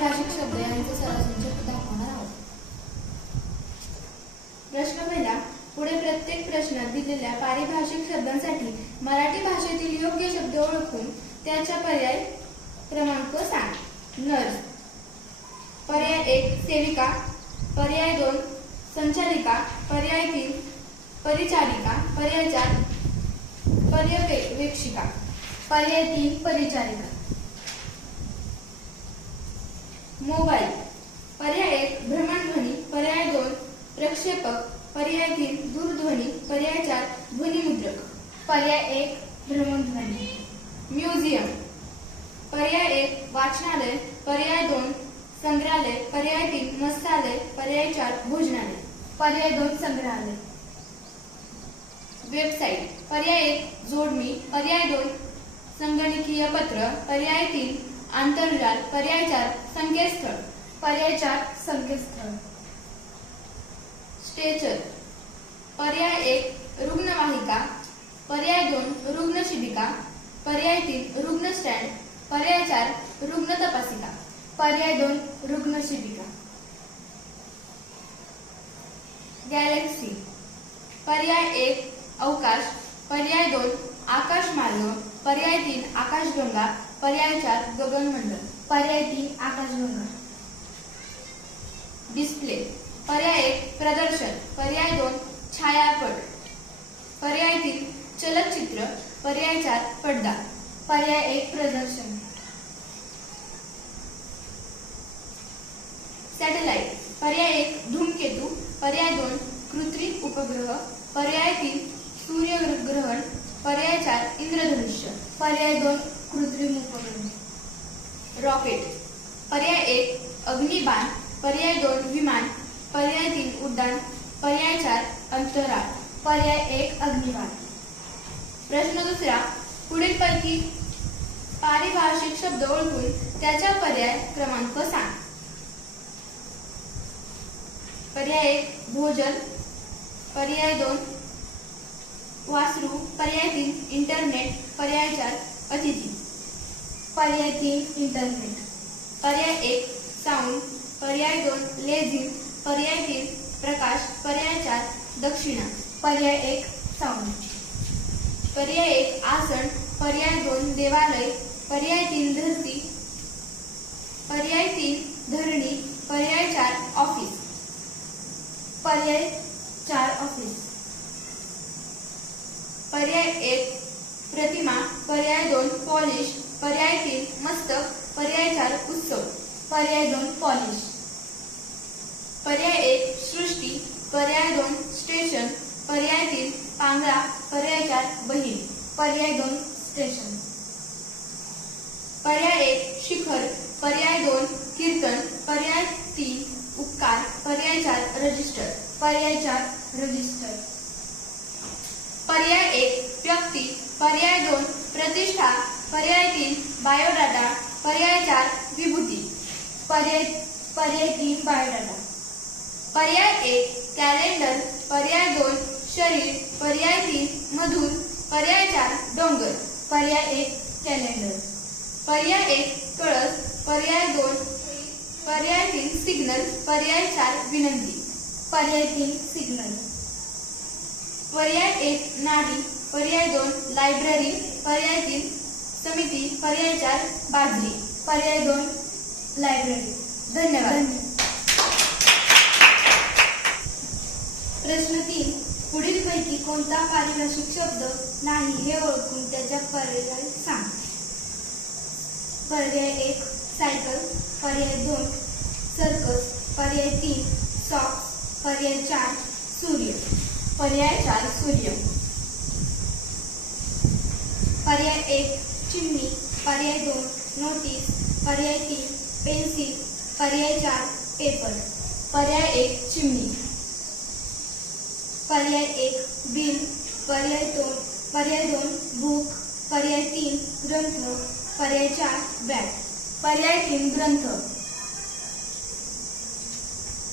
पारिभाषिक शब्द यांचे सरसंक्षेप दाखवणार आहोत. प्रश्न पहिला. पुढे प्रत्येक प्रश्नात दिलेल्या पारिभाषिक शब्दांसाठी मराठी भाषेतील योग्य शब्द ओळखून त्याचा पर्याय क्रमांक सांग. नर्स. पर्याय 1 सेविका. पर्याय 2 संचालिका. पर्याय 3 परिचारिका. पर्याय 4 पर्यवेक्षिका. पर्याय 3 परिचारिका. मोबाईल. पर्याय 1 भ्रमणध्वनी. पर्याय 2 प्रक्षेपक. पर्याय 3 दूरध्वनी. पर्याय 4 ध्वनिमुद्रक. पर्याय 1 भ्रमणध्वनी. म्युझियम. पर्याय 1 वाचनालय. पर्याय 2 संग्रहालय. पर्याय 3 मत्स्यालय. पर्याय 4 भोजनालय. पर्याय 2 संग्रहालय. वेबसाईट. पर्याय 1 जोडणी. पर्याय 2 संगणकीय पत्र. पर्याय 3 आंतरजाल. पर्याय 4 संकेतस्थळ. पर्याय 4 संकेतस्थळ. स्ट्रेचर. पर्याय 1 रुग्णवाहिका. पर्याय 2 रुग्णशिबिका. पर्याय 3 रुग्ण स्टँड. पर्याय 4 रुग्ण तपासिका. पर्याय 2 रुग्णशिबिका. गॅलेक्सी. पर्याय 1 अवकाश. पर्याय 2 आकाशमार्ग. पर्याय 3 आकाशगंगा. पर्याय 4 गगनमंडल. पर्याय 3 आकाशगंगा. डिस्प्ले. पर्याय 1 प्रदर्शन. पर्याय 2 छायापट. पर्याय 3 चलचित्र. पर्याय 4 पडदा. पर्याय 1 प्रदर्शन. सॅटेलाइट. पर्याय 1 धूमकेतू. पर्याय 2 कृत्रिम उपग्रह. पर्याय 3 सूर्यग्रहण. पर्याय 4 इंद्रधनुष्य. पर्याय 2 कृत्रिम उपग्रह. रॉकेट. पर्याय 1 अग्निबाण. पर्याय 2 विमान. पर्याय 3 उड्डाण. पर्याय 4 अंतराळ. पर्याय 1 अग्निबाण. प्रश्न दुसरा. पुढीलपैकी पारिभाषिक शब्द ओळखून त्याचा पर्याय क्रमांक सांग. पर्याय 1 भोजन. पर्याय 2 वासरू. पर्याय 3 इंटरनेट. पर्याय 4 अतिथी. पर्याय 3 इंटरनेट. पर्याय 1 साऊंड. पर्याय 2 लेझिम. पर्याय 3 प्रकाश. पर्याय 4 दक्षिणा. पर्याय 1 साऊंड. पर्याय 1 आसन. पर्याय 2 देवालय. पर्याय 3 धरती. पर्याय 3 धरणी. पर्याय 4 ऑफिस. पर्याय 4 ऑफिस. पर्याय 1 प्रतिमा. पर्याय 2 पॉलिश. पर्याय 3 मस्तक. पर्याय 4 उत्सव. पर्याय 2 पॉलिश. पर्याय 1 सृष्टी. पर्याय 2 स्टेशन. पर्याय 3 पांघरा. पर्याय 4 बहीण. पर्याय 2 स्टेशन. पर्याय 1 शिखर. पर्याय 2 कीर्तन. पर्याय 3 उपकार. पर्याय 4 रजिस्टर. पर्याय 4 रजिस्टर. पर्याय 1 व्यक्ती. पर्याय 2 प्रतिष्ठा. पर्याय 3 बायोडाटा. पर्याय 4 विभूती. पर्याय 3 बायोडाटा. पर्याय 1 कॅलेंडर. पर्याय 2 शरीर. पर्याय 3 मधुर. पर्याय 4 डोंगर. पर्याय 1 कॅलेंडर. पर्याय 1 कळस. पर्याय 2 पर्याय 3 सिग्नल. पर्याय 4 विनंती. पर्याय 3 सिग्नल. पर्याय 1 नाडी. पर्याय 2 लायब्ररी. पर्याय 3 समिती. पर्याय 4 बाजरी. पर्याय 2 लायब्ररी. धन्यवाद. प्रश्न 3. पुढीलपैकी कोणता पारिभाषिक शब्द नाही हे ओळखून त्याचा पर्याय सांग. पर्याय 1 सायकल. पर्याय 2 सर्कस. पर्याय 3 सॉक्स. पर्याय 4 सूर्य. पर्याय 4 सूर्य. पर्याय 1 चिमणी. पर्याय 2 नोटीस. पर्याय 3 पेन्सिल. पर्याय 4 पेपर. पर्याय 1 चिमणी. पर्याय 1 बिल. पर्याय 2 बुक. पर्याय 3 ग्रंथ. पर्याय 4 बॅग. पर्याय 3 ग्रंथ.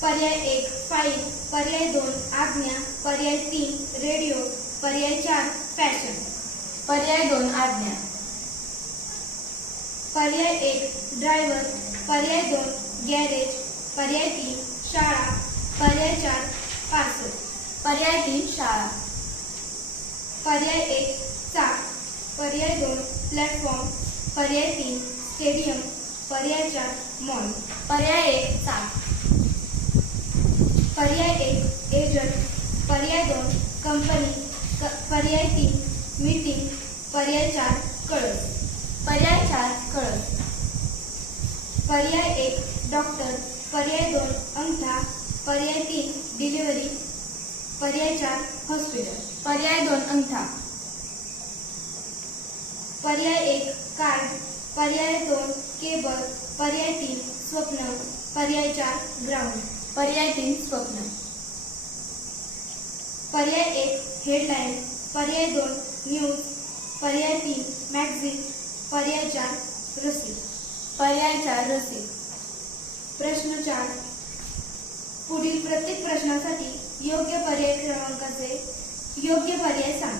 पर्याय 1 फाईल. पर्याय 2 आज्ञा. पर्याय 3 रेडिओ. पर्याय 4 फॅशन. पर्याय 2 आज्ञा. पर्याय 1 ड्रायव्हर. पर्याय 2 गॅरेज, पर्याय 3 शाळा, पर्याय 4 पार्सल. पर्याय 3 शाळा. पर्याय 1 चाक, पर्याय 2 प्लॅटफॉर्म, पर्याय 3 स्टेडियम, पर्याय 4 मॉल. पर्याय 1 चाक. पर्याय 1 एजंट, पर्याय 2 कंपनी, पर्याय 3 मीटिंग, पर्याय 4 कळस. पर्याय 4 कळस. पर्याय 1 डॉक्टर, पर्याय 2 अंगठा, पर्याय 3 डिलिव्हरी, पर्याय 4 हॉस्पिटल. पर्याय 2 अंगठा. पर्याय 1 कार्ड, पर्याय 2 केबल, पर्याय 3 स्वप्न, पर्याय 4 ग्राउंड. पर्याय 3 स्वप्न. पर्याय 1 हेडलाईन, पर्याय 2 न्यूज, पर्याय 3 मॅगझिन, पर्याय 4 रसीद. पर्याय 4 रसीद. प्रश्न 4 पुढील प्रत्येक प्रश्नासाठी योग्य पर्याय क्रमांकाचे योग्य पर्याय सांग.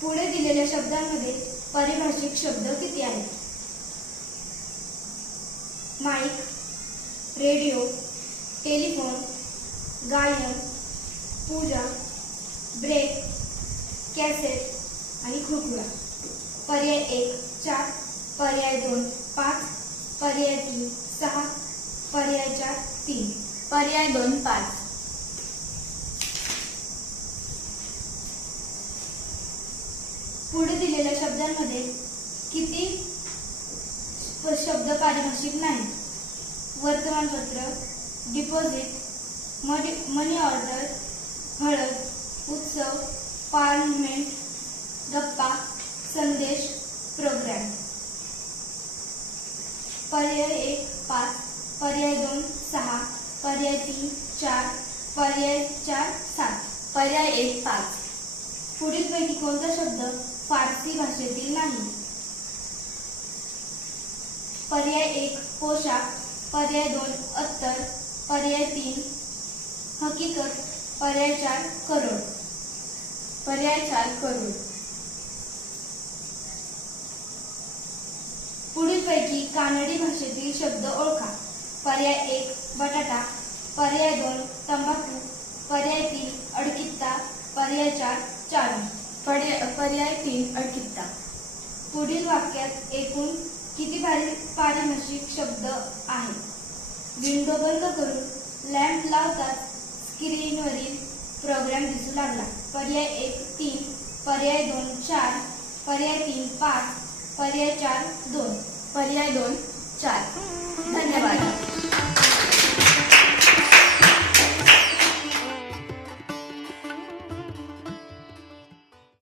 पुढे दिलेल्या शब्दांमध्ये पारिभाषिक शब्द किती आहेत? माईक, रेडिओ, टेलिफोन, गायन, पूजा, ब्रेक, कॅसेट आणि खुरखुरा. पर्याय 1 4, पर्याय 2 5, पर्याय 3 6, पर्याय 4 3. पर्याय 2 5. पुढे दिलेल्या शब्दांमध्ये किती शब्द पारिभाषिक नाही? वर्तमानपत्र, डिपॉझिट, मनी ऑर्डर, हळद, उत्सव, पार्लमेंट, गप्पा, संदेश, प्रोग्राम. पर्याय 1 5, पर्याय 2 6, पर्याय 3 4, पर्याय 4 7. पर्याय 1 5. पुढीलपैकी कोणता शब्द फारसी भाषेतील नाही? पर्याय 1 पोशाख, पर्याय 2 अत्तर, पर्याय 3 हकीकत, पर्याय 4 करोड. पर्याय 4 करोड. पुढीलपैकी कानडी भाषेतील शब्द ओळखा. पर्याय 1 बटाटा, पर्याय 2 तंबाखू, पर्याय 3 अडकित्ता, पर्याय 4 चाळू. पर्याय 3 अडकित्ता. पुढील वाक्यात एकूण किती पारिभाषिक शब्द आहेत? विंडो बंद करून लॅम्प लावताच स्क्रीनवरील प्रोग्राम दिसू लागला. पर्याय 1 3, पर्याय 2 4, पर्याय 3 5, पर्याय 4 2. पर्याय 2 4. धन्यवाद.